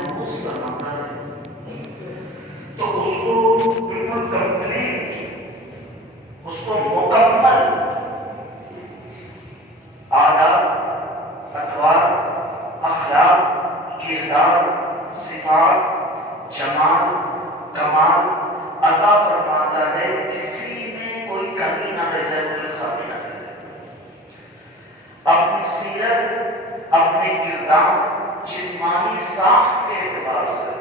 مبعوث فرماتا ہے تو اس کو بالکل کمپلیٹ، اس کو مکمل آداب، اطوار، اخلاق، کردار، صفات، جمال، کمال عطا فرماتا ہے، کسی میں کوئی کمی نہ رہ جائے، کوئی خامی نہ رہ جائے۔ اپنی سیرت، اپنے کردار، جسمانی ساخت کے اعتبار سے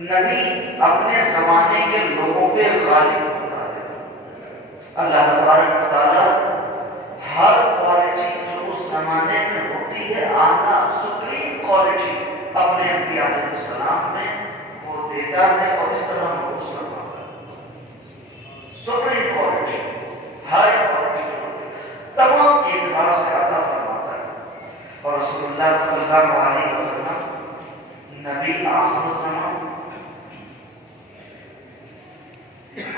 نبی اپنے زمانے کے لوگوں پہ غالب ہوتا ہے۔ اللہ تبارک و تعالیٰ ہر کوالٹی جو اس زمانے میں ہوتی ہے، اعلیٰ سپریم کوالٹی اپنے انبیاء علیہ السلام میں وہ دیتا ہے اور اس طرح مبعوث فرماتا ہے۔ سپریم کوالٹی، ہائی کوالٹی تمام اعتبار سے عطا فرماتا ہے۔ اور رسول اللہ صلی اللہ علیہ وسلم نبی آخر الزمان،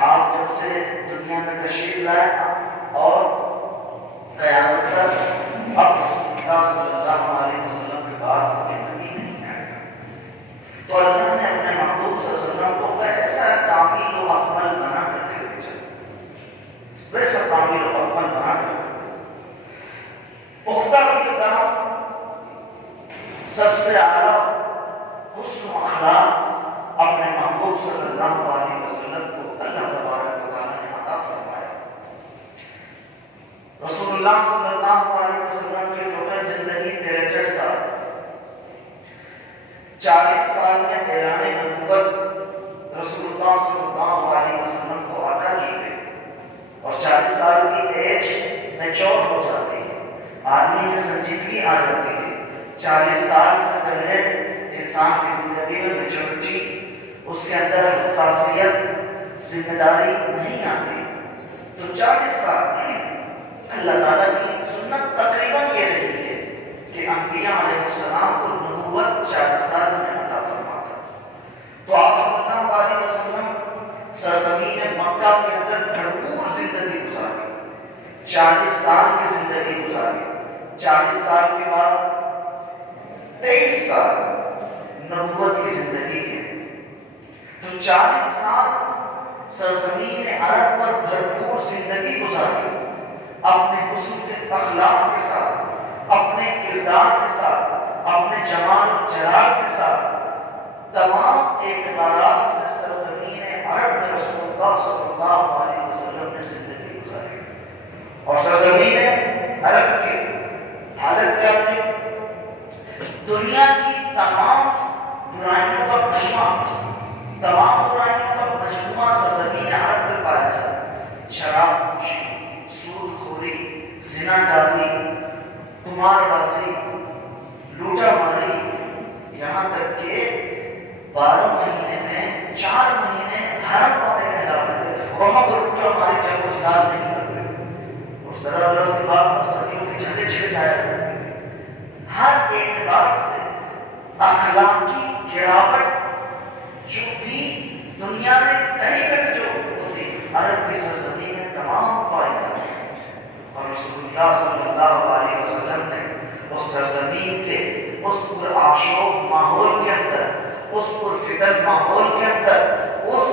آپ جب سے دنیا میں تشریف لائے اور قیامت تک اب رسول اللہ صلی اللہ علیہ وسلم کے بعد کوئی نبی نہیں آئے گا، تو اللہ نے اپنے محبوب صلی اللہ علیہ وسلم کو ایسا کامل و اکمل بنا کر کے بھیجا، ویسا کامل و اکمل بنا کر پختہ کردار، سب سے اعلیٰ حسن و اخلاق اپنے محبوب صلی اللہ علیہ وسلم کو اللہ تبارک و تعالیٰ نے عطا فرمایا۔ رسول اللہ صلی اللہ علیہ وسلم کی ٹوٹل زندگی 63 سال، 40 سال میں اعلان نبوت رسول اللہ صلی اللہ علیہ وسلم کو عطا کی گئی، اور 40 سال کی ایج میچور ہو جاتی ہے، آدمی میں سنجیدگی آ جاتی ہے۔ 40 سال سے پہلے انسان کی زندگی میں میچورٹی، اس کے اندر حساسیت، ذمہ داری نہیں آتی، تو 40 سال اللہ تعالیٰ کی سنت تقریباً یہ رہی ہے کہ انبیاء علیہ السلام کو نبوت 40 سال میں عطا فرماتا۔ تو آپ صلی اللہ علیہ وسلم سرزمین مکہ کے اندر بھرپور زندگی گزاری، 40 سال کی زندگی گزاری، 40 سال کے بعد 23 سال نبوت کی زندگی کے، تو 40 سال سرزمین عرب پر بھرپور زندگی گزاری، اپنے حسن کے اخلاق کے ساتھ، اپنے کردار کے ساتھ، اپنے جمال و جلال کے ساتھ، تمام اعتبارات سے سرزمین عرب میں رسول اللہ صلی اللہ علیہ وسلم نے زندگی گزاری۔ اور سرزمین عرب کی حالت کیا تھی؟ دنیا کی تمام برائیوں کا مجموعہ، تمام برائیوں کا مجموعہ سرزمین عرب میں پایا جاتا ہے۔ شراب نوشی، سود خوری، زنا کاری، قمار بازی، لوٹا ماری، یہاں تک کہ 12 مہینے میں 4 مہینے حرم والے کہلاتے تھے، وہاں پر لوٹا ماری جب کچھ کار نہیں کرتے، اور ذرا ذرا سی بات پر صدیوں کی جھنڈے چھڑکایا کرتے تھے۔ ہر اعتبار سے اخلاقی گراوٹ جو بھی دنیا میں کہیں پہ بھی جو ہوتی، عرب کی سرزمین میں تمام پائی جاتی ہے۔ اور رسول اللہ صلی اللہ علیہ وسلم نے اس سرزمین کے اس پرآشوب ماحول کے اندر، اس پرفتن ماحول کے اندر، اس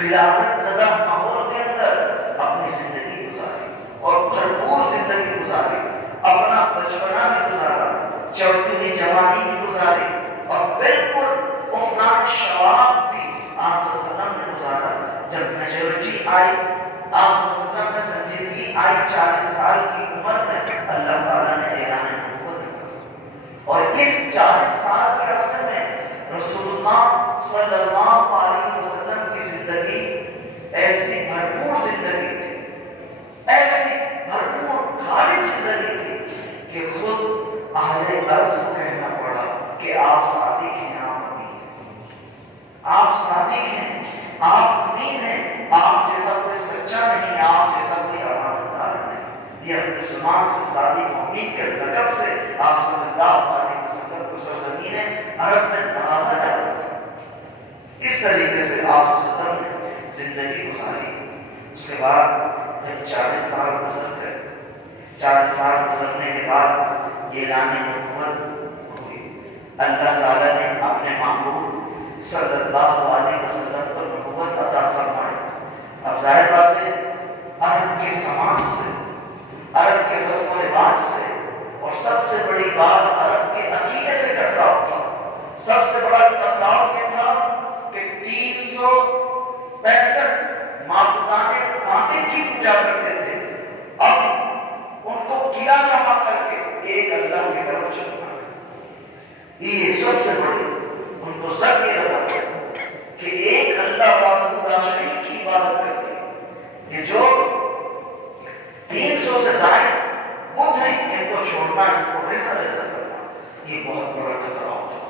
غلاظت زدہ ماحول کے اندر اپنی زندگی گزاری اور بھرپور زندگی گزاری، اپنا بچپنا بھی گزارا، چڑھتی ہوئی جوانی بھی گزاری، اور بالکل افنان شباب بھی آپ صلی اللہ علیہ وسلم نے گزارا۔ جب میجورٹی آئی، آپ صلی اللہ علیہ وسلم میں سنجیدگی آئی، 40 سال کی عمر میں اللہ تعالیٰ نے اعلان نبوت کیا، اور اس 40 سال کے عرصے میں رسول اللہ صلی اللہ علیہ وسلم کی زندگی ایسی بھرپور زندگی تھی، ایسی بھرپور غالب زندگی تھی کہ خود اہل ارض کو کہنا پڑا کہ آپ صادق ہیں، آپ صادق ہیں، آپ امین ہیں، آپ جیسا کوئی سچا نہیں، آپ جیسا کوئی امانت دار نہیں۔ یہ اپنے زبان سے صادق امین کے لقب سے آپ صلی اللہ علیہ وسلم کو سرزمین عرب میں نوازا جاتا ہے۔ اس طریقے سے آپ صلی اللہ علیہ وسلم نے زندگی گزاری۔ اس کے بعد جب 40 سال گزر گئے، 40 سال گزرنے کے بعد اعلان نبوت ہوئی، اللہ تعالیٰ نے اپنے محبوب صلی اللہ علیہ وسلم کو نبوت عطا فرمائی۔ اب ظاہر بات ہے عرب کے سماج سے، عرب کے رسم و رواج سے، اور سب سے بڑی بات عرب کے عقیدے سے ٹکراؤ تھا۔ سب سے بڑا ٹکراؤ یہ تھا کہ 365 معبودان باطل کی پوجا کرتے تھے، اب ان کو کیا کما کر کے ایک اللہ کی طرف چلنا ہے۔ یہ سب سے بڑی ان کو سب یہ لگا کہ ایک اللہ وحدہ لا شریک کی عبادت کرنی، یہ جو 300 سے زائد بدھ ہیں ان کو چھوڑنا، ان کو ریزہ کرنا، یہ بہت بڑا ٹکراؤ تھا۔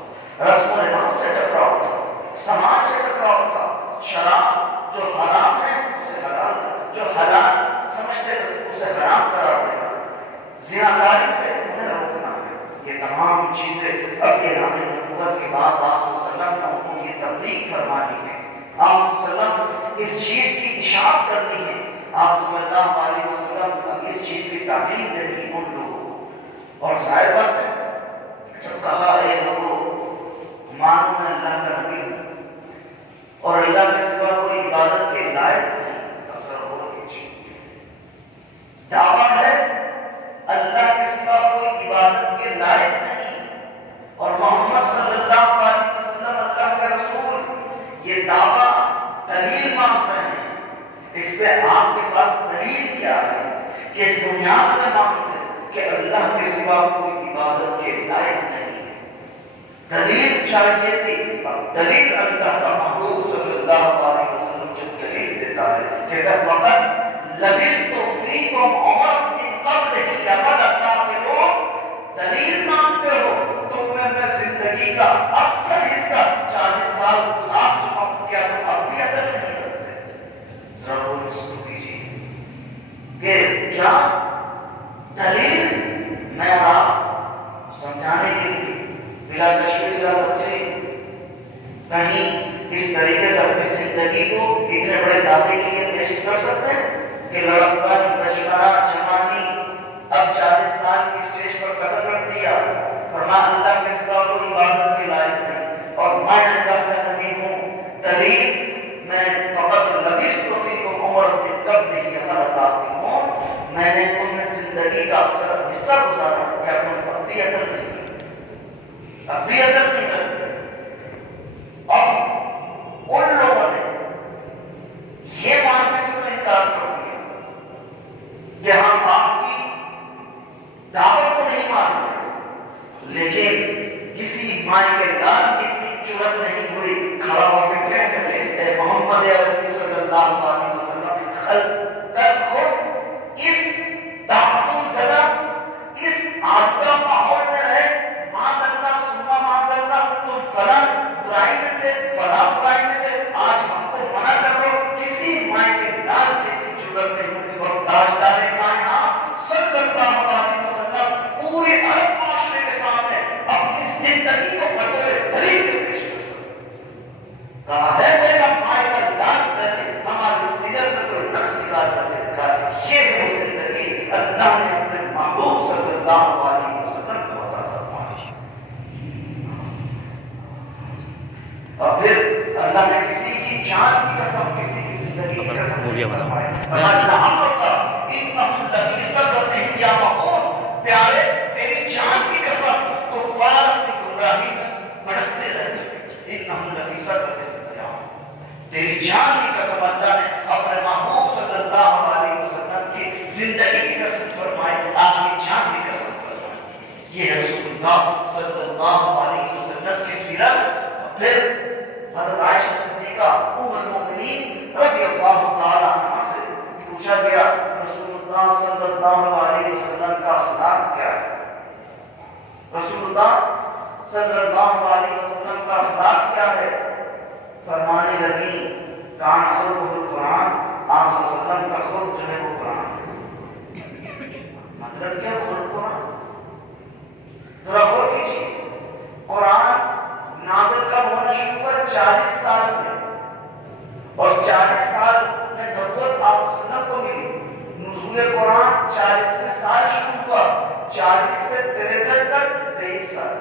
رسم و رواج سے ٹکراؤ تھا، سماج سے ٹکراؤ تھا۔ شراب جو حرام ہے اسے حلال، جو حلال سمجھتے تھے اسے حرام قرار دینا، زناکاری سے انہیں روکنا ہے۔ یہ تمام چیزیں اب اعلان نبوت کے بعد آپ صلی اللہ علیہ وسلم نے ان کو یہ تبلیغ فرمانی ہے۔ آپ صلی اللہ علیہ وسلم اس چیز کی اشاعت کرنی ہے۔ آپ صلی اللہ علیہ وسلم اب اس چیز کی تعلیم دینی ان لوگوں کو۔ اور ظاہر بات ہے جب کہا اے لوگوں مانو میں اللہ کا نبی ہوں اور اللہ کے سوا کوئی عبادت کے لائق نہیں، اب ذرا غور کیجیے۔ دعویٰ ہے اللہ کے سوا کوئی عبادت کے لائق نہیں، اور محمد صلی اللہ علیہ وسلم اللہ کا رسول، یہ دعویٰ دلیل مانگ رہے ہیں۔ اس پہ آپ کے پاس دلیل کیا ہے کہ اس بنیاد میں مانگ رہے ہیں کہ اللہ کے سوا کوئی عبادت کے لائق نہیں؟ دلیل چاہیے تھی، اب دلیل اللہ کا محبوب صلی اللہ علیہ وسلم جب دلیل دیتا ہے کہ وقت لبثت فیکم عمر من قبلہ افلا تعقلون، دلیل مانگتے ہو تو میں زندگی کا اکثر حصہ 40 سال گزار چکا ہوں، کیا تم اب بھی عقل نہیں رکھتے؟ ذرا غور سنو کیجیے کہ کیا دلیل میں اور آپ سمجھانے کے لیے بلا تشویش بلا تفصیل کہیں اس طریقے سے اپنی زندگی کو اتنے بڑے دعوے کے لیے پیش کر سکتے ہیں کہ لڑکپن، بچپنا، جوانی اب 40 سال کی اسٹیج پر قتل کر دیا، فرمایا اللہ کے سوا کوئی عبادت کے لائق نہیں اور میں اللہ کا نبی ہوں۔ دلیل میں فقط لبثت فیکم عمر من قبلہ افلا تعقلون، میں نے تم میں زندگی کا اکثر حصہ گزارا، کیا تم اب بھی عقل نہیں، اب بھی عقل نہیں کرتے؟ اب ان لوگوں نے یہ ماننے سے تو انکار کر دیا کہ ہم آپ کی دعوت کو نہیں مان رہے، لیکن کسی ماں کے لال کی اتنی جرأت نہیں ہوئی کھڑا ہو کے کہہ سکے اے محمد عربی صلی اللہ علیہ وسلم، تک خود اس تحفظ زدہ، اس آلودہ ماحول میں رہے، مان اللہ سما مان اللہ، تم فلاں برائی میں تھے، فلاں برائی میں تھے، آج ہم کو منع کر دو، کسی ماں کے لال کی اتنی جرأت نہیں ہوئی اور تاجدار کائنات صلی اللہ علیہ وسلم پورے عرب معاشرے کے سامنے اپنی زندگی کو بطور دلیل کے پیش کر سکتے۔ کہا ہے میرا ماں کا لال دلیل ہمارے سیرت میں کوئی نقص نکال کر کے دکھا، یہ وہ زندگی اللہ نے اپنے محبوب صلی اللہ علیہ وسلم کو عطا فرمائی۔ اور پھر اللہ نے کسی کی جان کی قسم، کسی کی زندگی کی قسم فرمائی، انہم لفی سکرتہم یعمہون، پیارے تیری جان کی قسم کفار اپنی گمراہی میں بھٹکتے رہتے، انہم لفی سکرتہم یعمہون، تیری جان کی قسم اللہ نے اپنے محبوب صلی اللہ علیہ وسلم کی زندگی کی قسم فرمائی، آپ کی جان کی قسم فرمائی۔ یہ ہے رسول اللہ صلی اللہ علیہ وسلم کی سیرت۔ پھر حضرت عائشہ صدیقہ ام المؤمنین رضی اللہ تعالی عنہا سے پوچھا گیا رسول اللہ صلی اللہ علیہ وسلم کا اخلاق کیا ہے؟ رسول اللہ صلی اللہ علیہ وسلم کا اخلاق کیا ہے؟ فرمانے لگی کان خلقہ القرآن، آپ صلی اللہ علیہ وسلم کا خلق جو ہے وہ قرآن ہے۔ مطلب کیا خلق قرآن؟ ذرا غور کیجیے، قرآن نازل کب ہونا شروع ہوا؟ 40 سال میں، اور 40 سال میں نبوت آپ صلی اللہ علیہ وسلم کو ملی۔ نزول قرآن 40 سال شروع ہوا، 40 سے 63 تک 23 سال،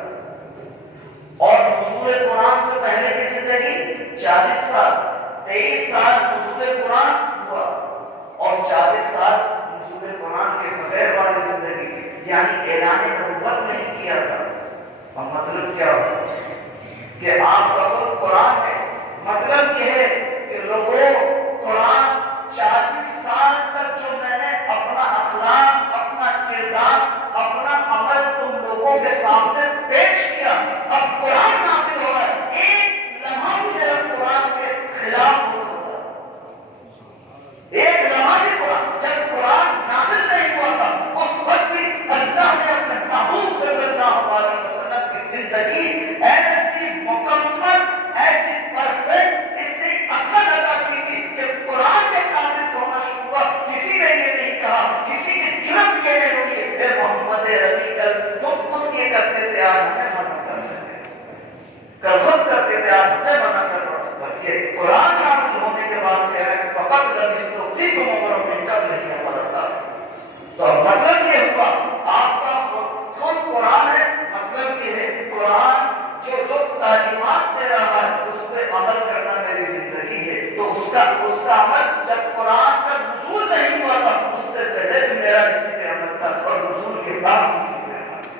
نزول قرآن سے پہلے کی زندگی 40 سال، 23 سال نزول قرآن ہوا اور 40 سال نزول قرآن کے بغیر والی زندگی تھی، یعنی اعلان نبوت نہیں کیا تھا۔ اور مطلب کیا ہو کہ آپ کا خود قرآن ہے، مطلب یہ ہے کہ لوگوں قرآن 40 سال تک جو میں نے اپنا اخلاق، اپنا کردار، اپنا عمل تم لوگوں کے سامنے پیش کیا، اب قرآن نازل ہو رہا ہے، ایک لمحہ بھی میرا قرآن کے خلاف نہیں ہوتا، ایک لمحہ بھی قرآن، جب قرآن نازل نہیں ہوا تھا اس وقت بھی اللہ نے اپنے محبوب صلی اللہ علیہ وسلم کی زندگی ایسی مکمل، ایسی پرفیکٹ، اس سے عقل ادا کی تھی کہ قرآن جب نازل ہونا شروع ہوا کسی نے یہ نہیں کہا، کسی کی جرأت یہ نہیں ہوئی اے محمد ربی کل تم خود یہ کرتے تھے آج ہمیں منع کر رہے ہیں، کل خود کرتے تھے آج ہمیں منع کر رہے ہیں، بلکہ قرآن نازل ہونے کے بعد کہہ رہے ہیں فقط لبثت فیکم عمرا من قبلہ افلتا۔ تو مطلب یہ ہوا آپ کا خود قرآن ہے، مطلب یہ ہے قرآن جو تعلیمات دے رہا ہے اس پہ عمل کرنا میری زندگی ہے، تو اس کا عمل جب قرآن کا نزول نہیں ہوا تھا اس سے پہلے بھی میرا اسی پہ عمل تھا اور نزول کے بعد بھی اسی پہ عمل تھا،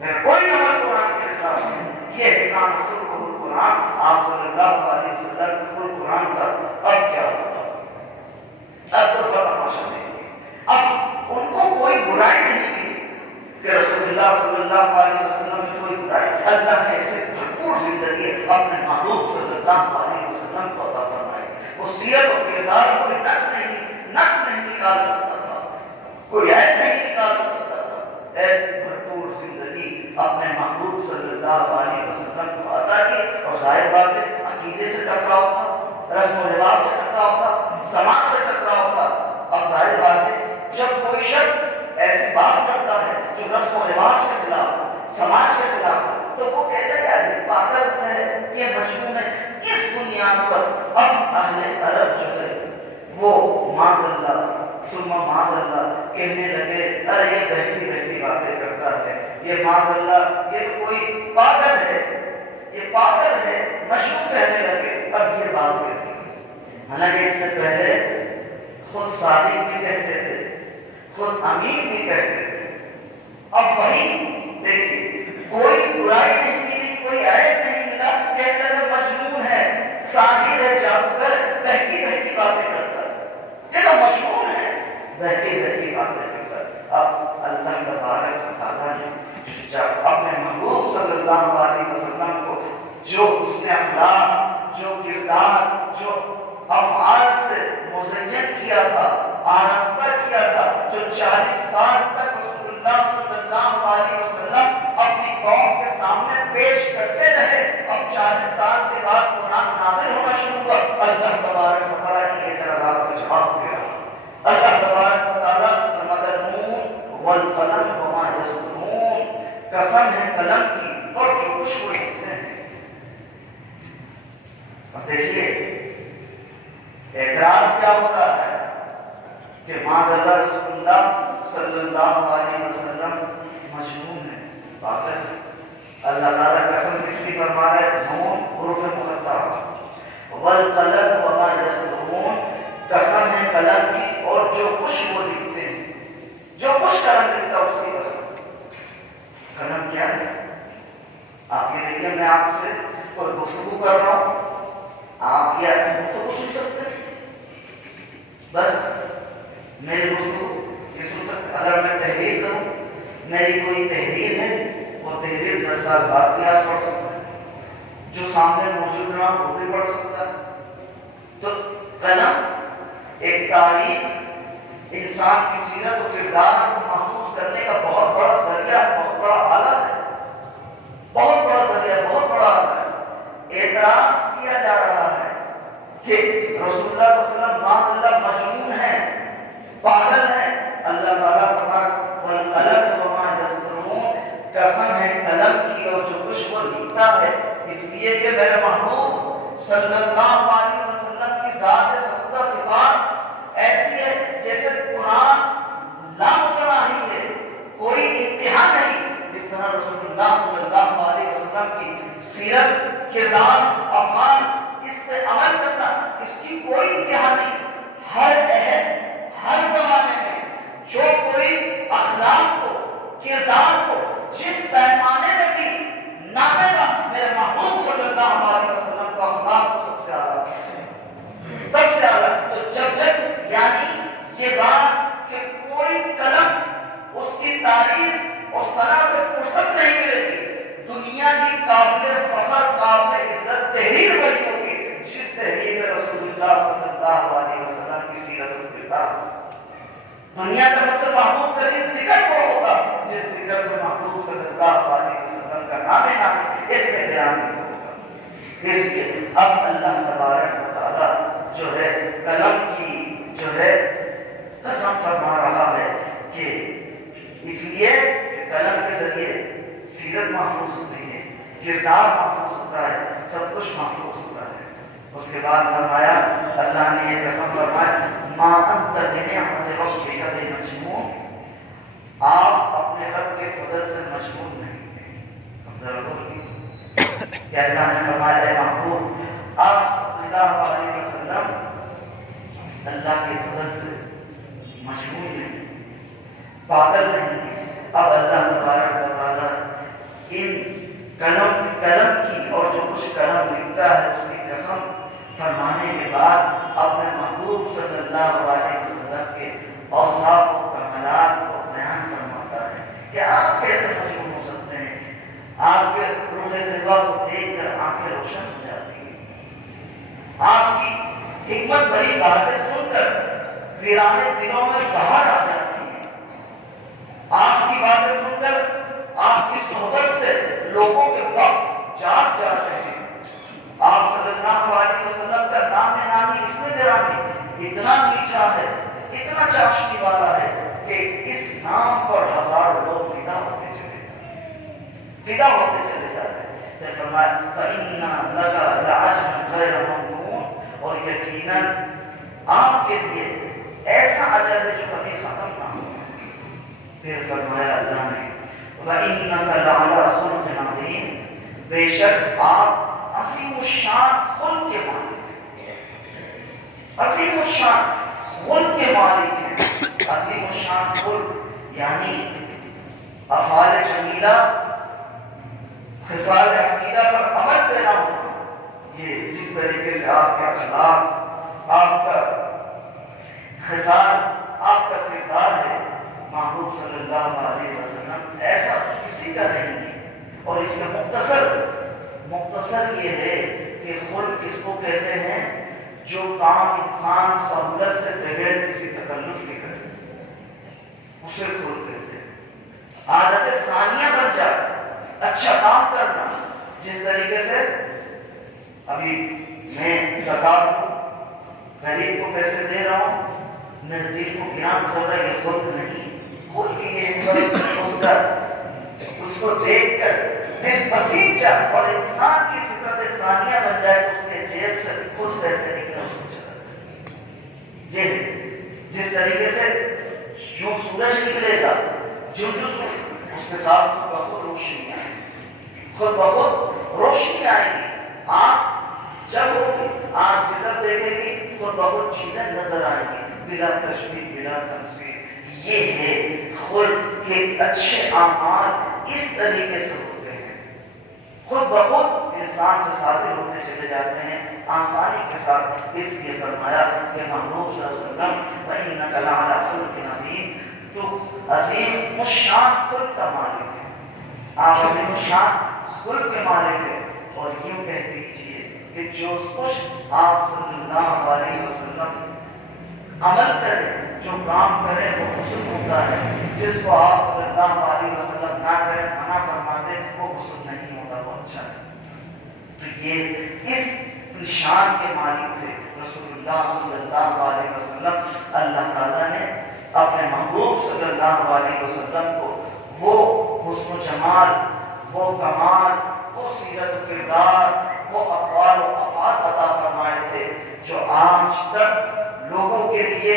میں کوئی عمل قرآن کے خلاف نہیں۔ یہ ہے کام خلق القرآن، آپ صلی اللہ علیہ وسلم کا خلق قرآن تھا۔ اب کیا ہوگا؟ اب تو تماشا دیکھیے، اب ان کو کوئی برائی نہیں کی کہ رسول اللہ صلی اللہ علیہ وسلم میں کوئی برائی، اللہ نے اسے بھرپور زندگی اپنے محبوب صلی اللہ علیہ وسلم کو عطا فرمائی، وہ سیرت و کردار کوئی نقص نہیں نکال سکتا تھا، کوئی عیب نہیں نکال سکتا تھا، ایسی بھرپور زندگی اپنے محبوب صلی اللہ علیہ وسلم کو عطا کی۔ اور ظاہر بات ہے عقیدے سے ٹکراؤ تھا، رسم و رواج سے ٹکراؤ تھا، سماج سے ٹکراؤ تھا۔ اب ظاہر بات ہے جب کوئی شخص ایسی بات کرتا ہے جو رسم و رواج کے خلاف، سماج کے خلاف، تو وہ کہتا ہے یار یہ پاگل ہے، یہ مجنون ہے۔ اس بنیاد پر اب اہل عرب جو ہے وہ معاذ اللہ ثم معاذ اللہ کہنے لگے ارے یہ بہتی باتیں کرتا ہے، یہ معاذ اللہ یہ تو کوئی پاگل ہے، یہ پاگل ہے، مجنون کہنے لگے۔ اب یہ بات کہتی ہے، حالانکہ اس سے پہلے خود صادق بھی کہتے تھے، خود امین بھی کہتے تھے۔ اب وہی دیکھیے کوئی برائی نہیں ملی، کوئی عیب نہیں ملا، کہنے لگے مجنون ہے، ساحر ہے، جادوگر، بہتی باتیں کرتا ہے، یہ تو مجنون ہے، بہتی باتیں کرتا ہے۔ اب اللہ تبارک و تعالیٰ نے جب اپنے محبوب صلی اللہ علیہ وسلم کو جو اس نے اخلاق، جو کردار، جو افعال سے مزین کیا تھا، آراستہ کیا تھا، جو 40 سال تک رسول اللہ صلی اللہ علیہ وسلم اپنی قوم کے سامنے پیش کرتے رہے، اب 40 سال کے بعد قرآن نازل ہونا شروع ہوا۔ اللہ تبارک و تعالیٰ نے اعتراضات کا جواب دیا۔ اللہ تبارک و تعالیٰ فرماتا ہے نون والقلم وما یسطرون، قسم ہے قلم کی اور جو کچھ وہ لکھتے ہیں۔ اب دیکھیے اعتراض کیا ہو رہا ہے کہ معاذ اللہ رسول اللہ صلی اللہ علیہ وسلم مجنون ہے، پاگل ہے۔ اللہ تعالیٰ قسم کس کی فرما رہا ہے؟ نون حروف مقطعہ، والقلم وما یسطرون، قسم ہے قلم کی اور جو کچھ وہ لکھتے ہیں، جو کچھ قلم لکھتا ہے اس کی قسم۔ قلم کیا ہے؟ آپ یہ دیکھیں میں آپ سے کوئی گفتگو کر رہا ہوں، آپ یہ گفتگو سن سکتے ہیں، بس میری گفتگو یہ سن سکتے۔ اگر میں تحریر کروں، میری کوئی تحریر ہے، وہ تحریر 10 سال بعد بھی آج پڑھ سکتا ہے، جو سامنے موجود رہا وہ بھی پڑھ سکتا ہے۔ تو قلم ایک تاریخ، انسان کی سیرت و کردار کو محفوظ کرنے کا بہت بڑا ذریعہ، بہت بڑا آلہ ہے، بہت بڑا ذریعہ، بہت بڑا آلہ ہے۔ اعتراض کیا جا رہا ہے کہ رسول اللہ صلی اللہ علیہ وسلم معاذ اللہ مجنون ہے، پاگل ہے۔ اللہ تعالیٰ فرماتا والقلم وما یسطرون، قسم ہے قلم کی اور جو کچھ وہ لکھتا ہے، اس لیے کہ میرے محبوب صلی اللہ علیہ وسلم کی ذات سبقہ صفات ایسی ہے جیسے قرآن لامتناہی ہے، کوئی انتہا نہیں، اس طرح رسول اللہ صلی اللہ علیہ وسلم کی سیرت، کردار، افعال، اس پہ عمل کرنا، اس کی کوئی انتہا نہیں۔ ہر عہد، ہر زمانے میں جو کوئی اخلاق کو، کردار کو جس پیمانے میں بھی ناپے گا، میرے محبوب صلی اللہ علیہ وسلم کو اخلاق کو سب سے اعلیٰ، سب سے اعلیٰ۔ تو جب یعنی یہ بات کہ کوئی قلم اس کی تعریف اس طرح سے فرصت نہیں ملے گی، دنیا کی قابل فخر، قابل عزت تحریر وہی ہوگی جس تحریر رسول اللہ صلی اللہ علیہ وسلم کی سیرت و کردار۔ دنیا کا سب سے محبوب ترین ذکر وہ ہوگا جس ذکر میں محبوب صلی اللہ علیہ وسلم کا نام اس میں دھیان نہیں ہوگا۔ اس لیے اب اللہ تبارک و تعالیٰ جو ہے قلم کی جو ہے قسم فرما رہا ہے کہ اس لیے کہ قلم کے ذریعے سیرت محفوظ ہوتی ہے، کردار محفوظ ہوتا ہے، سب کچھ محفوظ ہوتا ہے۔ اس کے بعد فرمایا اللہ نے یہ قسم فرمایا ما انت بنعمت ربک بمجنون، آپ اپنے رب کے فضل سے مجنون نہیں ہیں۔ ذرا غور کیجیے کہ اللہ نے فرمایا اے محبوب آپ صلی اللہ علیہ وسلم اللہ کے فضل سے مجنون نہیں، پاگل نہیں ہے۔ اب اللہ تبارک و تعالیٰ ان قلم کی اور جو کچھ قلم لکھتا ہے اس کی قسم فرمانے کے بعد اپنے محبوب صلی اللہ علیہ وسلم کے اوصاف و کمالات کو بیان فرماتا ہے کہ آپ کیسے مجنون ہو سکتے ہیں۔ آپ کے روح زیبا کو دیکھ کر آنکھیں روشن ہو جاتی ہیں، آپ کی حکمت بھری باتیں سن کر ویرانے دلوں میں باہر آ جاتی ہیں، آپ کی باتیں سن کر آپ کی صحبت سے لوگوں کے وقت جاگ جاتے ہیں۔ آپ صلی اللہ علیہ وسلم کا نام نامی اس میں گرامی اتنا میٹھا ہے، اتنا چاشنی والا ہے کہ اس نام پر ہزاروں لوگ فدا ہوتے چلے جاتے ہیں۔ پھر فرمایا فَإِنَّ لَكَ لَأَجْرًا غَيْرَ مَمْنُونٍ، اور یقیناً آپ کے لیے ایسا اجر ہے جو کبھی ختم نہ ہوگا۔ پھر فرمایا اللہ نے وَإِنَّكَ لَعَلَىٰ خُلُقٍ عَظِيمٍ، بے شک آپ عظیم الشان خلق کے مالک ہیں، عظیم الشان خلق کے مالک ہیں۔ عظیم الشان خلق یعنی افعال جمیلہ، خصال حمیدہ پر عمل پیدا ہونا، یہ جس طریقے سے آپ کا اخلاق، آپ کا خصال، آپ کا کردار ہے، محبوب صلی اللہ علیہ وسلم ایسا کسی کا نہیں ہے۔ اور اس میں مختصر یہ ہے کہ خلق کس کو کہتے ہیں؟ جو کام انسان سہولت سے بغیر کسی تکلف کے کرے اسے خلق کہتے ہیں۔ عادت ثانیہ بن جائے اچھا کام کرنا، جس طریقے سے ابھی میں زکات کو غریب کو پیسے دے رہا ہوں، میرے دل کو گرا گزر رہا ہے، یہ خلق نہیں۔ خلق یہ اس کو دیکھ کر دل پسیج جائے اور انسان کی فطرت ثانیہ بن جائے، اس کے جیب سے خود پیسے نکلے اس کو چلا جائے۔ یہ جس طریقے سے جو سورج نکلے گا، جو اس کے ساتھ خود بخود روشنی آئے گی، خود بخود روشنی آئے گی۔ آنکھ جب ہوگی، آنکھ جدھر دیکھے گی خود بخود چیزیں نظر آئیں گی، بلا تشبیہ بلا تمثیل۔ یہ ہے خلق کے اچھے اعمال اس طریقے سے ہوتے ہیں، خود بخود انسان سے صادر ہوتے چلے جاتے ہیں آسانی کے ساتھ۔ اس لیے فرمایا کہ محبوب صلی اللہ علیہ وسلم وَإِنَّكَ لَعَلَىٰ خُلُقٍ عَظِيمٍ، تو عظیم الشان خلق کا مالک ہے، آپ عظیم الشان خلق کے مالک ہیں۔ اور یوں کہہ دیجیے کہ جو کچھ آپ صلی اللہ علیہ وسلم عمل کریں، جو کام کریں وہ حسن ہوتا ہے، جس کو آپ صلی اللہ علیہ وسلم نہ کریں، منع فرماتے وہ حسن نہیں ہوتا، وہ اچھا ہے۔ تو یہ اس شان کے مالک تھے رسول اللہ صلی اللہ علیہ وسلم۔ اللہ تعالیٰ نے اپنے محبوب صلی اللہ علیہ وسلم کو وہ حسن و جمال، وہ کمال، وہ سیرت و کردار، وہ اقوال و افعال عطا فرمائے تھے جو آج تک لوگوں کے لیے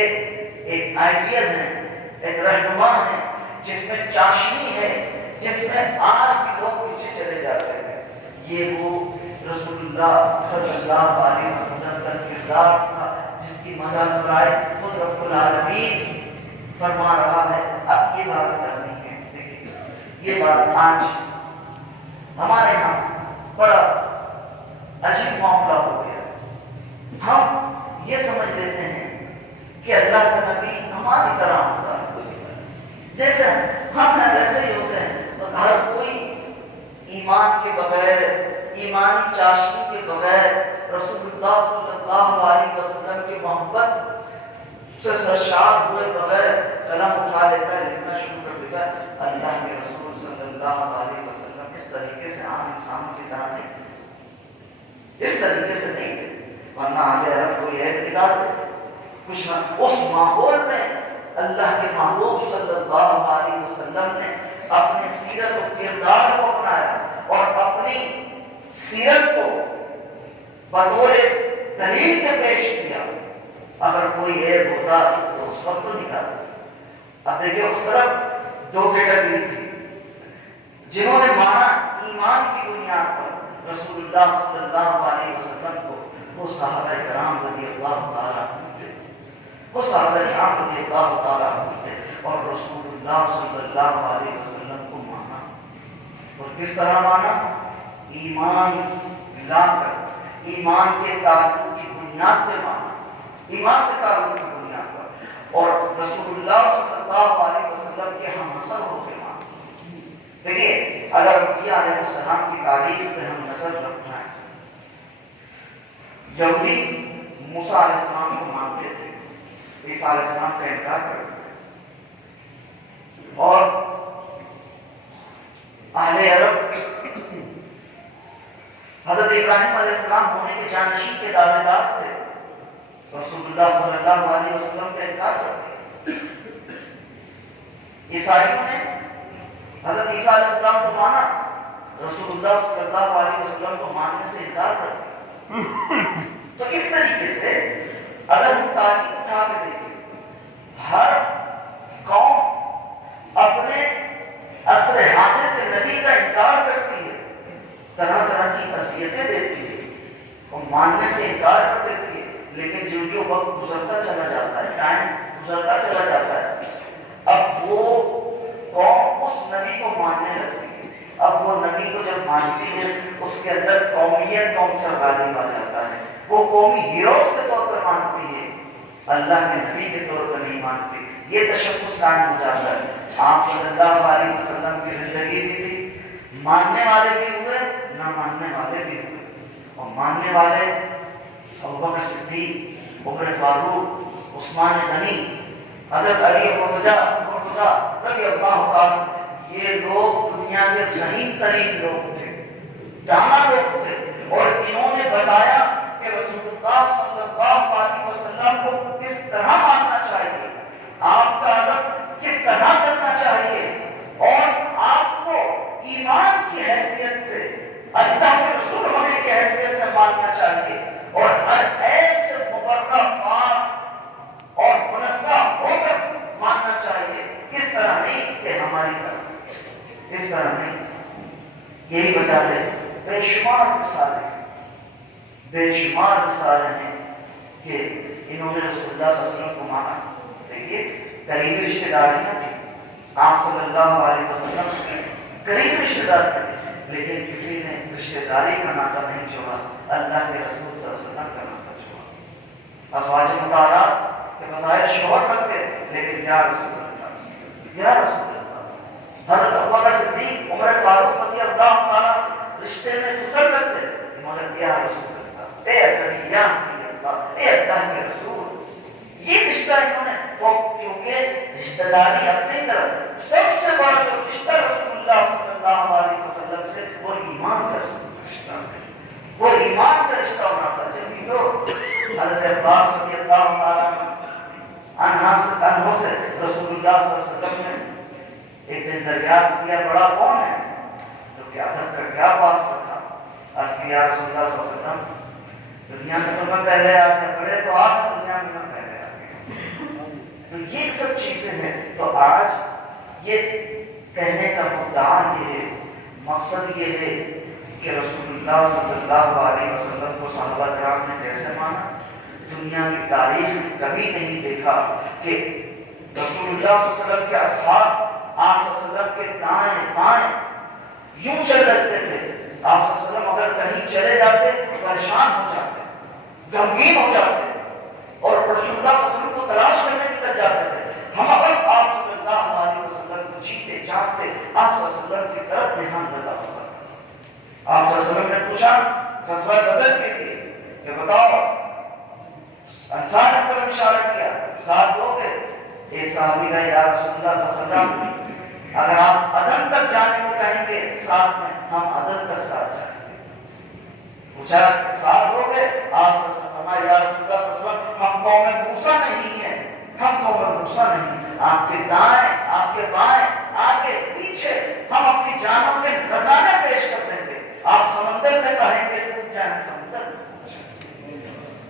ایک آئیڈیل ہے، ایک رہنما ہے، جس میں چاشنی ہے، جس میں آج بھی لوگ پیچھے چلے جاتے ہیں۔ یہ وہ رسول اللہ صلی اللہ علیہ وسلم کا کردار تھا جس کی مدح سرائے خود رب العالمین فرما رہا ہے۔ اب یہ بات کرنی ہے، دیکھیے یہ بات آج ہمارے ہاں بڑا عجیب معاملہ ہو گیا۔ ہم یہ سمجھ لیتے ہیں کہ اللہ کا نبی ہماری طرح ہوتا ہے، جیسے ہم ہیں ویسے ہی ہوتے ہیں۔ ہر کوئی ایمان کے بغیر، ایمانی چاشنی کے بغیر، رسول اللہ صلی اللہ علیہ وسلم کی محبت سے سرشار ہوئے بغیر قلم اٹھا لیتا ہے، لکھنا شروع کر دیتا ہے۔ اللہ کے رسول صلی اللہ علیہ وسلم اس طریقے سے عام انسانوں کی طرح نہیں تھے، اس طریقے سے نہیں تھے، ورنہ آگے عرب کوئی عیب نکال دیتے کچھ نہ۔ اس ماحول میں اللہ کے محبوب صلی اللہ علیہ وسلم نے اپنے سیرت و کردار کو اپنایا اور اپنی سیرت کو بطور دلیل کے پیش کیا۔ اگر کوئی عیب ہوتا تو اس وقت تو نکالا۔ اب دیکھیں اس طرف دو کیٹیگری تھی، جنہوں نے مانا ایمان کی بنیاد پر رسول اللہ صلی اللہ علیہ وسلم کو، وہ صحابہ کرام رضی اللہ تعالیٰ عنہ تھے، وہ صحابہ کرام رضی اللہ تعالیٰ عنہ تھے، اور رسول اللہ صلی اللہ علیہ وسلم کو مانا۔ اور کس طرح مانا؟ ایمان لا کر، ایمان کے تعلق کی بنیاد پہ مانا، ایمان کے تعلق کی بنیاد پر، اور رسول اللہ صلی اللہ علیہ وسلم کے ہم نسل ہو کے مانا۔ دیکھیے اگر انبیاء علیہ السلام کی تاریخ پہ ہم نظر رکھنا ہے، یہودی موسیٰ علیہ السلام کو مانتے تھے، عیسیٰ علیہ السلام کا انکار کرتے تھے، اور اہل عرب حضرت ابراہیم علیہ السلام ہونے کے جانشین کے دعوے دار تھے، رسول اللہ صلی اللہ علیہ وسلم کا انکار کرتے ہیں۔ عیسائیوں نے حضرت عیسیٰ علیہ السلام کو مانا، رسول اللہ صلی اللہ علیہ وسلم کو ماننے سے انکار کرتے ہیں۔ تو اس طریقے سے اگر ہم تاریخ اٹھا کے دیکھیں، ہر قوم اپنے عصر حاضر کے نبی کا انکار کرتی ہے، طرح طرح کی اذیتیں دیتی ہے اور ماننے سے انکار کر دیتی ہے، لیکن جو جو وقت گزرتا چلا جاتا ہے، ٹائم گزرتا چلا جاتا ہے، اب وہ قوم اس نبی کو ماننے لگتی ہے۔ اب وہ نبی کو جب مانتی ہے، اس کے اندر قومیت کا عنصر غالب آ جاتا ہے، وہ قومی ہیروز کے طور پر مانتی ہے، اللہ کے نبی کے طور پر نہیں مانتی۔ یہ تشخص قائم ہو جاتا ہے۔ آپ صلی اللہ علیہ وسلم کی زندگی بھی تھی، ماننے والے بھی ہوئے، نہ ماننے والے بھی ہوئے، اور ماننے والے ابوبکر صدیق، عمر فاروق، عثمان غنی، حضرت علی مرتضیٰ رضی اللہ تعالیٰ، یہ لوگ دنیا کے ذہین ترین لوگ تھے، دانا لوگ تھے، اور انہوں نے بتایا کہ رسول اللہ صلی اللہ علیہ وسلم کو کس طرح ماننا چاہیے، آپ کا ادب کس طرح کرنا چاہیے، اور آپ کو ایمان کی حیثیت سے، اللہ کے رسول ہونے کی حیثیت سے ماننا چاہیے، اور ہر عیب سے مبرہ پاک اور منزہ ہو کر ماننا چاہیے، اس طرح نہیں کہ ہماری طرح، اس طرح نہیں۔ یہی وجہ ہے بے شمار مثالیں، بے شمار مثالیں ہیں کہ انہوں نے رسول اللہ صلی اللہ علیہ وسلم کو مانا۔ دیکھیے قریبی رشتہ داریاں تھیں، آپ صلی اللہ علیہ وسلم سے قریبی رشتہ داریاں تھیں، لیکن کسی نے رشتہ داری کا ناطہ نہیں چھوڑا، اللہ کے رسول صلی اللہ علیہ وسلم کا ناطہ چھوڑا۔ ازواج مطہرات کے بظاہر شوہر رکھتے، لیکن یا رسول اللہ، یا رسول اللہ، حضرت ابوبکر صدیق، عمر فاروق رضی اللہ تعالیٰ رشتے میں سسر رکھتے، مگر یا رسول اللہ، اے نبی، یا نبی اللہ، اے اللہ کے رسول۔ یہ رشتہ انہوں نے، وہ کیونکہ رشتہ داری اپنی طرف سب سے بڑا جو رشتہ رسول اللہ صلی اللہ علیہ وسلم سے، وہ ایمان کا رشتہ ہے، وہ ایمان کا رشتہ ہونا تھا۔ جب بھی تو حضرت عباس رضی اللہ تعالیٰ عنہ سے رسول اللہ صلی اللہ علیہ وسلم نے ایک دن دریافت کیا، بڑا کون ہے؟ تو کیا ادب کا کیا پاس رکھا، عرض کیا رسول اللہ صلی اللہ علیہ وسلم، دنیا میں تو میں پہلے آ گیا، بڑے تو آپ ہیں، دنیا میں میں پہلے آ گیا۔ تو یہ سب چیزیں ہیں۔ تو آج یہ کہنے کا مدعا یہ ہے، مقصد یہ ہے کہ رسول اللہ صلی اللہ علیہ وسلم کو صحابہ کرام نے کیسے مانا؟ دنیا کی تاریخ میں کبھی نہیں دیکھا کہ رسول اللہ صلی اللہ علیہ وسلم کے اصحاب آپ صلی اللہ علیہ وسلم کے دائیں بائیں یوں چل رہتے تھے. آپ صلی اللہ علیہ وسلم اگر کہیں چلے جاتے تو پریشان ہو جاتے, غمگین ہو جاتے اور رسول اللہ صلی اللہ علیہ وسلم کو تلاش کرنے نکل جاتے تھے. ہم اگر آپ صلی اللہ علیہ وسلم کو جیتے جانتے آپ صلی اللہ علیہ وسلم کی طرف دھیان لگا ہوتا تھا. آپ صلی اللہ علیہ وسلم نے پوچھا غزوہ بدر کے لیے کہ بتاؤ, انصار نے طرف اشارہ کیا, ساتھ لوگ تھے. ایک صحابی کا یا رسول اللہ صلی اللہ علیہ وسلم اگر آپ عدن تک جانے کو کہیں گے ساتھ میں, ہم عدن تک ساتھ جائیں گے. پوچھا ساتھ لوگ ہیں؟ آپ فرمایا یا رسول اللہ صلی اللہ علیہ وسلم ہم قوم موسیٰ نہیں ہیں, ہم قوم موسیٰ نہیں. آپ کے دائیں, آپ کے بائیں, آگے پیچھے ہم اپنی جانوں کے نذرانے پیش کر دیں گے. آپ سمندر میں کہیں گے کود جائیں, سمندر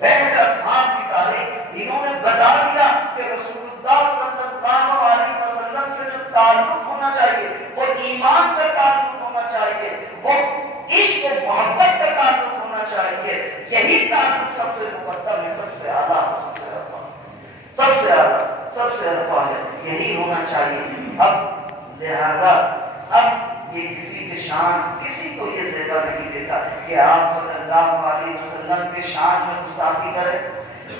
ایسے اصحاب کی تاریخ انہوں نے بتا دیا کہ رسول اللہ صلی اللہ علیہ وسلم سے جو تعلق ہونا چاہیے وہ ایمان کا تعلق ہونا چاہیے, وہ عشق و محبت کا تعلق ہونا چاہیے. یہی تعلق سب سے مقدم ہے, سب سے اعلیٰ, سب سے رفع, سب سے اعلیٰ, سب سے رفع ہے, یہی ہونا چاہیے. اب لہذا اب یہ کسی کے شان, کسی کو یہ زیبا نہیں دیتا کہ آپ صلی اللہ علیہ وسلم کے شان میں گستاخی کرے.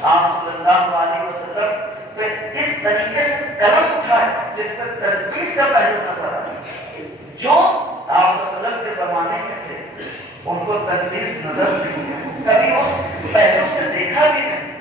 آپ صلی اللہ علیہ وسلم پہ اس طریقے سے قلم اٹھائے جس پر تلبیس کا پہلو نظر آئے. جو آپ صلی اللہ علیہ وسلم کے زمانے میں تھے ان کو تلبیس نظر نہیں ہے, کبھی اس پہلو سے دیکھا بھی نہیں,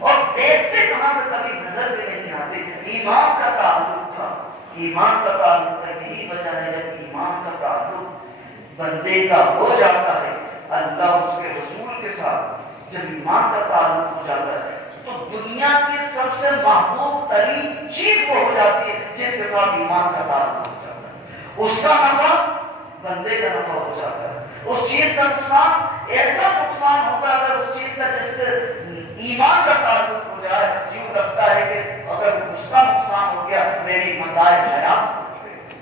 اور دیکھتے کہاں سے کبھی نظر بھی نہیں آتی. ایمان کا تعلق تھا, ایمان کا تعلق تھا. یہی وجہ ہے جب ایمان کا تعلق بندے کا ہو جاتا ہے اللہ اس کے رسول کے ساتھ, جب ایمان کا تعلق ہو جاتا ہے تو دنیا کی سب سے محبوب ترین چیز وہ ہو جاتی ہے جس کے ساتھ ایمان کا تعلق ہو جاتا ہے. اس کا نفع بندے کا نفع ہو جاتا ہے, اس چیز کا نقصان ایسا نقصان ہوتا ہے اگر اس چیز کا جس سے ایمان کا تعلق ہو جائے, یوں لگتا ہے کہ اگر اس کا نقصان ہو گیا میری متاع حیات ہو گئی.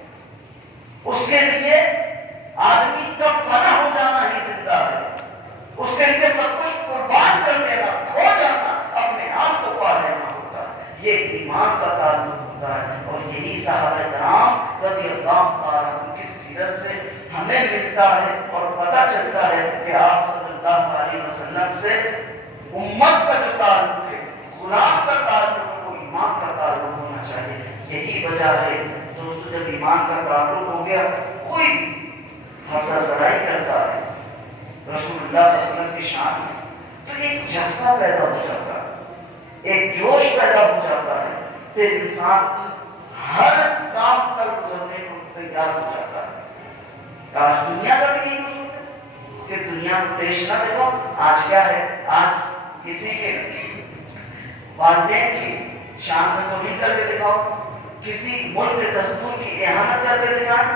اس کے لیے آدمی کا فنا ہو جانا ہی زندہ ہے, اس کے لیے سب کچھ قربان کر دینا, کھو جانا, اپنے آپ کو پا لینا ہوتا ہے. یہ ایمان کا تعلق ہوتا ہے. اور یہی صحابہ کرام رضی اللہ تعالیٰ عنہ کی سیرت سے ہمیں ملتا ہے اور پتہ چلتا ہے کہ آپ صلی اللہ علیہ وسلم سے امت کا جو تعلق ہے, غلام کا تعلق ہے, وہ ایمان کا تعلق ہونا چاہیے. یہی وجہ ہے دوستو, جب ایمان کا تعلق ہو گیا کوئی مسا سرائی کرتا ہے رسول اللہ صلی اللہ علیہ وسلم کی شان میں تو ایک جذبہ پیدا ہو جاتا ہے, ایک جوش پیدا ہو جاتا ہے, پھر انسان ہر کام پر گزرنے کو تیار ہو جاتا ہے. آج دنیا کا بھی یہی اصول ہے کہ دنیا کو پیش نہ دیکھو. آج کیا ہے, آج کسی کے والدین کی شان میں تو نہیں کر کے دکھاؤ, کسی ملک کے دستور کی احانت کر کے دکھائیں,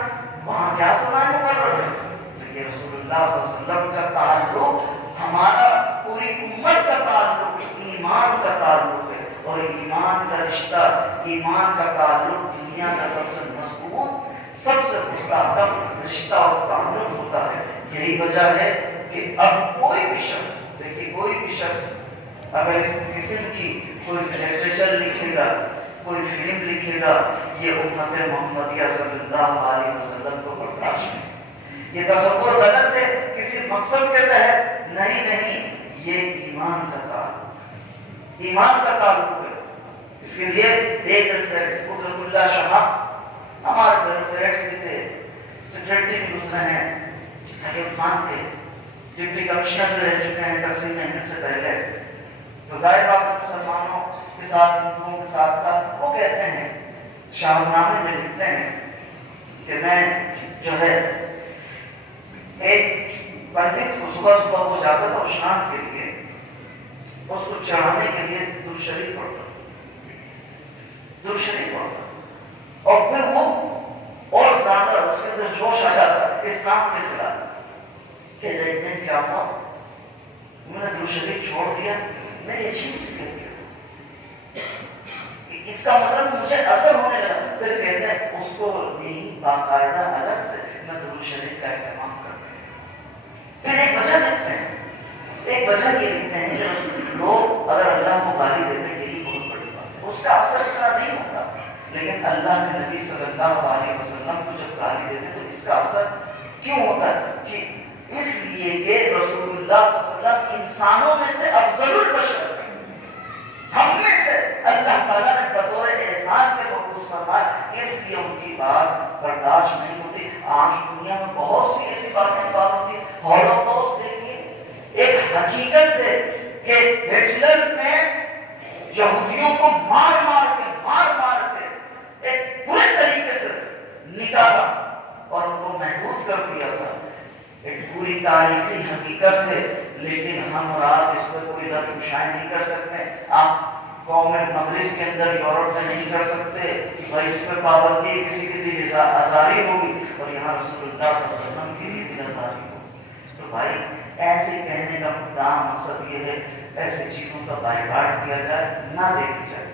وہاں کیا سزائیں مقرر ہے. تو یہ رسول اللہ صلی اللہ علیہ وسلم کا تعلق ہمارا پوری امت کا تعلق ایمان کا تعلق ہے, اور ایمان کا رشتہ, ایمان کا تعلق دنیا کا سب سے مضبوط, سب سے مستحکم رشتہ اور تعلق ہوتا ہے. یہی وجہ ہے کہ اب کوئی بھی شخص, دیکھیے کوئی بھی شخص اگر اس قسم کی کوئی لٹریچر لکھے گا, کوئی فلم لکھے گا, یہ امت محمدیہ صلی اللہ علیہ وسلم کو برداشت نہیں. یہ تصور غلط ہے کسی مقصد کے تحت, نہیں, یہ ایمان کا تعلق, ایمان کا تعلق ہے. اس کے لیے ایک ریفرنس قدرت اللہ شاہ ہمارے ریفرنس بھی تھے, سیکرٹری بھی گزرے ہیں, حکیم خان تھے, ڈپٹی کمشنر بھی رہ چکے ہیں تقسیم مہینے سے پہلے. تو ظاہر بات مسلمانوں کے ساتھ, ہندوؤں کے ساتھ تھا. وہ کہتے ہیں, شاہ نامے میں لکھتے ہیں کہ میں جو ہے ایک پنڈت کو صبح وہ جاتا تھا اشنان کے لیے, اس کو چڑھانے کے لیے درود شریف پڑھتا, درود شریف پڑھتا, اور پھر وہ اور زیادہ اس کے اندر جوش آ جاتا اسلام کے خلاف. کہ ایک دن کیا ہوا, میں نے درود شریف چھوڑ دیا, میں یہ چیز سے کہہ دیا, اس کا مطلب مجھے اثر ہونے لگا. پھر کہتے ہیں اس کو نہیں باقاعدہ الگ سے میں درود شریف کا اہتمام کرتا ہوں. لیکن اللہ کے نبی صلی اللہ علیہ وسلم کو جب گالی دیتے تو اس کا اثر کیوں ہوتا ہے؟ کہ اس لیے کہ رسول اللہ صلی اللہ علیہ وسلم انسانوں میں سے افضل البشر، ہم میں سے اللہ تعالیٰ نے بطور احسان کے مقبوض فرمایا، اس لیے ان کی بات برداشت نہیں ہوتی۔ آج دنیا میں بہت سی ایسی باتیں بات ہوتی ہیں۔ ہولوکاسٹ دیکھیے، ایک حقیقت ہے کہ ہٹلر نے یہودیوں کو مار مار کے ایک پورے طریقے سے نکالا اور ان کو محدود کر دیا تھا۔ ایک پوری تاریخی حقیقت ہے، لیکن ہم اور آپ اس پر کوئی رد پوشائی نہیں کر سکتے۔ آپ قوم مغرب کے اندر یورپ میں نہیں کر سکتے کہ بھائی اس پر پابندی، کسی کی دل آزاری ہوگی، اور یہاں رسول اللہ صلی اللہ علیہ وسلم کی بھی دل آزاری ہوگی۔ تو بھائی ایسے کہنے کا مقصد یہ ہے ایسے چیزوں کا بائیکاٹ کیا جائے، نہ دیکھی جائے۔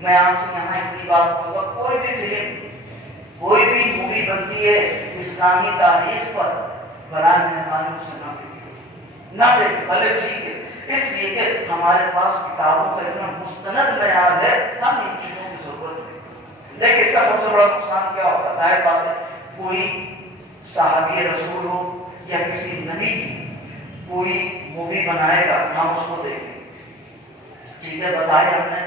میں آپ سے یہاں اتنی بات کروں گا، کوئی بھی فلم، کوئی بھی مووی بنتی ہے اسلامی تاریخ پر، برائے مہربانی سے نہ دیکھیں، بھلے ٹھیک ہے، اس لیے کہ ہمارے پاس کتابوں کا اتنا مستند معیار ہے، ہم ان چیزوں کی ضرورت نہیں۔ دیکھ اس کا سب سے بڑا نقصان کیا ہوتا ہے؟ ظاہر بات ہے، کوئی صحابی رسول ہو یا کسی نبی کی کوئی مووی بنائے گا، ہم اس کو دیکھیں، ٹھیک ہے، بظاہر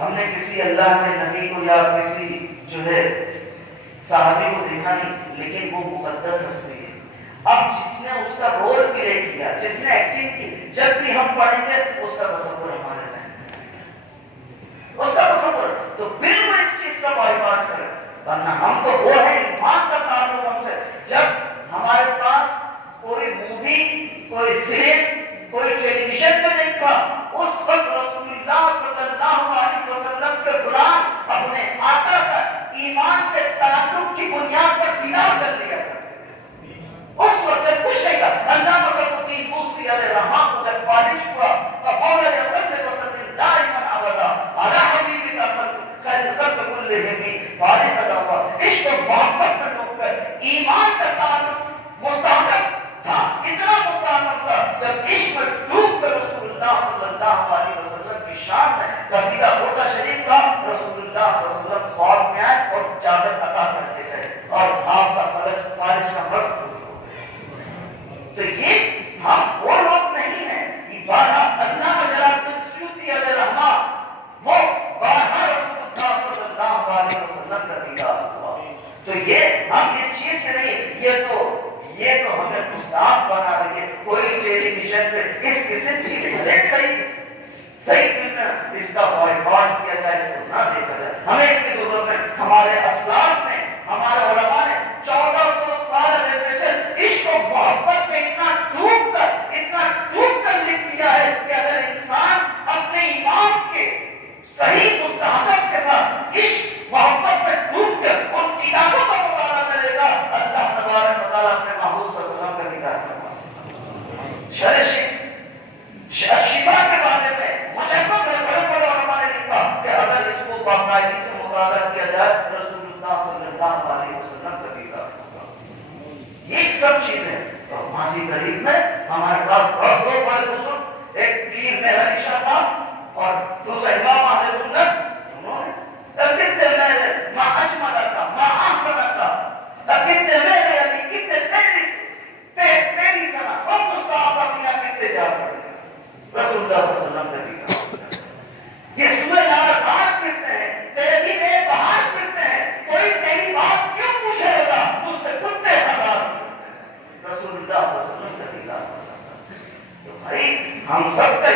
ہم نے کسی اللہ کے نبی کو یا کسی جو ہے صحابی کو دیکھا نہیں، لیکن وہ مقدس ہستی ہے۔ اب جس نے اس کا رول پلے کیا، جس نے ایکٹنگ کی، جب بھی ہم پڑھیں گے اس کا تصور ہمارے ذہن میں، اس کا تصور، تو بالکل اس چیز کا بائیکاٹ کریں، ورنہ ہم تو وہ ہیں ایمان کا تعلق ہم سے۔ جب ہمارے پاس کوئی مووی، کوئی فلم، کوئی ٹیلی ویژن پہ نہیں تھا، اس وقت رسول اللہ صلی اللہ علیہ وسلم کے غلام اپنے آقا کا ایمان کے تعلق کی بنیاد پر دیدار کر لیا کرتے تھے۔ اس وقت جب کچھ نہیں تھا، علامہ صفی الدین بوسری علیہ الرحمہ کو جب فالج ہوا تو مولا صلی وسلم دائما ابدا علی حبیبک خیر الخلق کلہم فالج ادا ہوا۔ عشق و محبت میں ڈوب کر ایمان کا تعلق مستحکم تھا، اتنا مستحکم تھا، جب عشق میں ڈوب کر رسول اللہ صلی اللہ علیہ وسلم کی شان میں قصیدہ بردہ شریف تھا، رسول اللہ صلی اللہ علیہ وسلم خواب میں آئے اور چادر عطا کر کے گئے اور آپ کا فالج کا مرض دور ہو گیا۔ تو یہ ہم وہ لوگ نہیں ہیں، یہ بارہ علامہ جلال الدین سیوطی علیہ رحمہ، وہ بارہ رسول اللہ صلی اللہ علیہ وسلم کا دیدار ہوا۔ تو یہ ہم اس چیز کے نہیں، یہ تو ہمیں استاد بنا رہی ہے۔ کوئی ٹیلی ویژن پہ اس قسم کی بھلے صحیح فلم ہے، اس کا بائیکاٹ کیا جائے، اس کو نہ دیکھا جائے۔ ہمیں اس کی ضرورت ہے۔ ہمارے اسلاف نے، ہمارے علماء نے 1400 سال لٹریچر عشق و محبت میں اتنا ڈوب کر لکھ دیا ہے کہ اگر انسان اپنے ایمان کے صحیح مستحکم کے ساتھ عشق محبت میں ڈوب کر ان کتابوں کا مطالعہ کرے گا، اللہ تبارک و تعالیٰ اپنے محبوب صلی اللہ علیہ وسلم کا دیدار فرمائے۔ شفا کے بارے میں مجمع میں بڑے علماء نے لکھا کہ اگر اس کو باقاعدگی سے مطالعہ کیا جائے، رسول اللہ صلی اللہ علیہ وسلم کا دیدار ہوگا۔ یہ سب چیزیں تو ماضی قریب میں ہمارے پاس بہت دو بڑے بزرگ، ایک پیر میرا علی شاہ صاحب اور دوسرا امام اہل سنت، انہوں نے کتنے میرے ماں اجمل کا ماں آسن کا کتنے میرے علی کتنے تیری سنا اور مصطفیٰ کیا کتنے جا پڑے رسول اللہ صلی اللہ علیہ وسلم کا دیدار۔ یہ سورہ نارضان پڑھتے ہیں، تیرے دل میں بہار پڑھتے ہیں، کوئی تیری بات کیوں پوچھے گا، تجھ سے کتے ہزار رسول اللہ صلی اللہ علیہ وسلم کا دیدار ہو جاتا۔ تو بھائی ہم سب کا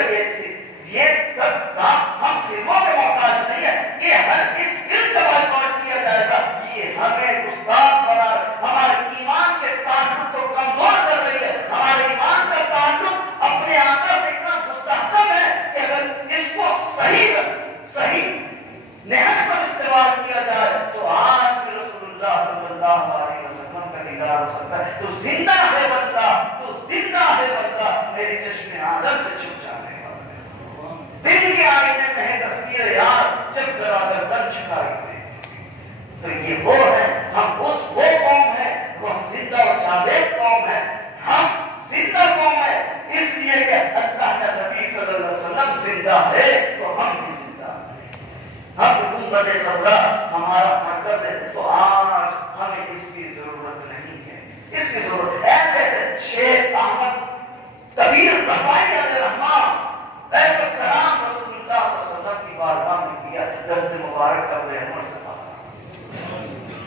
یہ سب کام ہم فلموں کے محتاج نہیں ہے کہ ہر اس فلم کا بائیکاٹ کیا جائے گا، یہ ہمیں استاد بنا ہمارے ایمان کے تعلق کو کمزور کر رہی ہے۔ ہمارے ایمان کا تعلق اپنے آقا سے اتنا مستحکم ہے کہ اگر اس کو صحیح نہج پر استعمال کیا جائے تو آج کے رسول اللہ صلی اللہ علیہ وسلم کا دیدار ہو سکتا ہے۔ تو زندہ ہے واللہ میری چشم آدم سے چھپ جانے والا دل کے آئینے میں ہے تصویر یار جب ذرا گردن جھکائی دے۔ تو یہ وہ ہے، ہم وہ قوم ہے، وہ ہم زندہ و جاوید قوم ہے، ہم زندہ قوم ہے، اس لیے کہ اللہ کا نبی صلی اللہ علیہ وسلم زندہ ہے تو ہم بھی زندہ ہیں۔ ہم حکومت غزوۃ خزرہ ہمارا مرکز ہے، تو آج ہمیں اس کی ضرورت نہیں ہے، اس کی ضرورت ایسے شیخ احمد کبیر رفاعی علیہ الرحمن ایسے سلام رسول اللہ صلی اللہ علیہ وسلم کی بارگاہ میں کیا، دست مبارک کا رحمت سے پاتا۔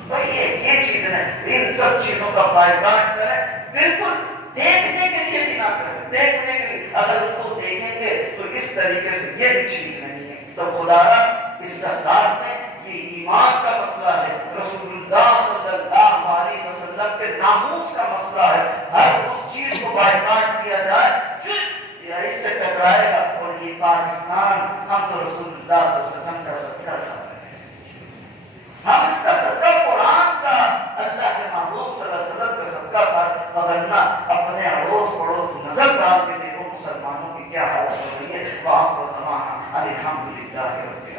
تو یہ چیزیں ہیں، ان سب چیزوں کا بائیکاٹ کریں، بالکل دیکھنے کے لیے بھی نہ کریں، دیکھنے کے لیے اگر اس کو دیکھیں گے تو اس طریقے سے یہ بھی ٹھیک نہیں ہے۔ تو خدا را اس کا ساتھ میں یہ ایمان کا مسئلہ ہے، رسول اللہ صلی اللہ علیہ وسلم کے ناموس کا مسئلہ ہے، ہر اس چیز کو بائیکاٹ کیا جائے جو اس سے ٹکرائے گا۔ اور یہ پاکستان، ہم تو رسول اللہ صلی اللہ علیہ وسلم کا صدقہ چاہتے ہیں، ہم اس کا صدقہ قرآن کا، اللہ کے محبوب صلی اللہ علیہ وسلم کا صدقہ تھا، وگرنہ اپنے اڑوس پڑوس نظر ڈال کے دیکھو مسلمانوں کی کیا حالت ہو رہی ہے۔ وآخر دعوانا الحمدللہ رب العالمین۔